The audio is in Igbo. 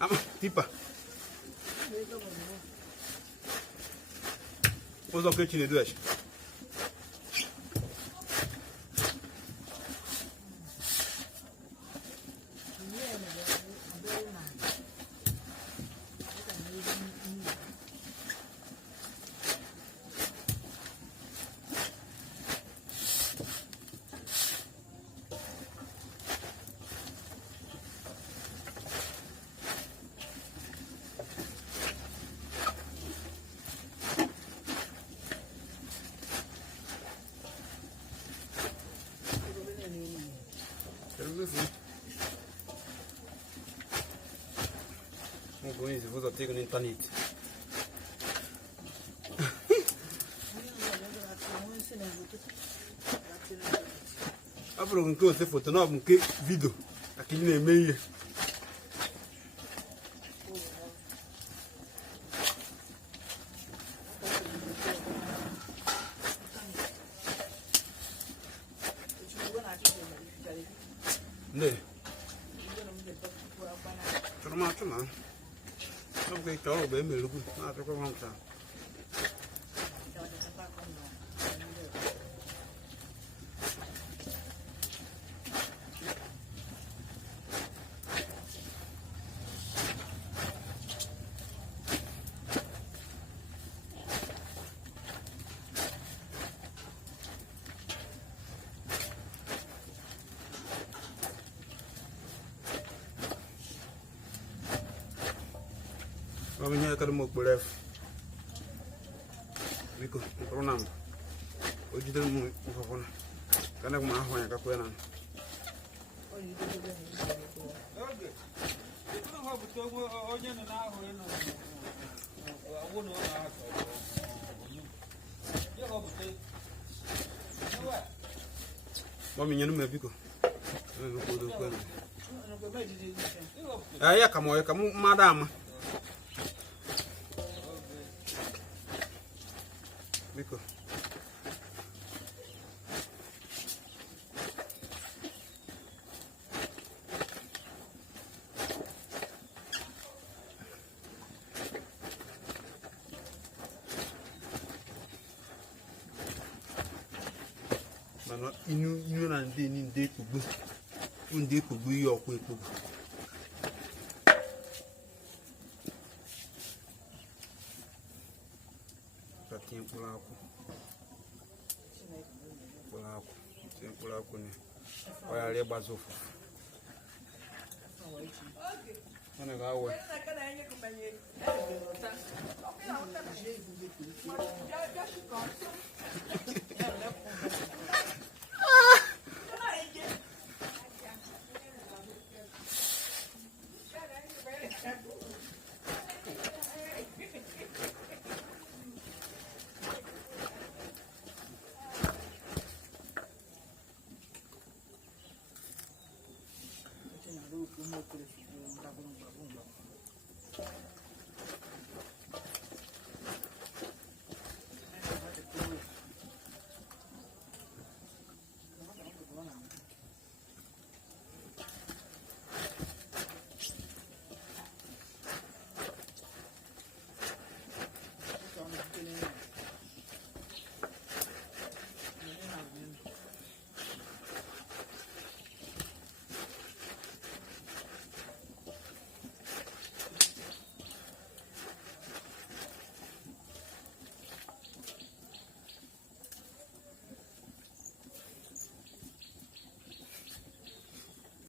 Ama tipa. Ụzọ nke Chinedu echi. Vou usar o na internet. Abro que você foto não que vídeo aqui no e-mail. Né? Chama. Não que cháu bể mì luôn, à cho con không sao. Kami ni akan mau beref. Biko, program. Oji dan mu ngafona. Kana kuma ahwa ya kakwe nan. Okay. Ito nga buto mo onya na na ahwa na. Awo no na ha. Yo ko buto. Ewa. Mami nyanu me biko. Ko do ko. Ya kamu madama. Biko. Mano inu na ndi kugbu. Ndi kugbu yi okwu ekpugbu. Pulaku ni oya le bazofu ana gawe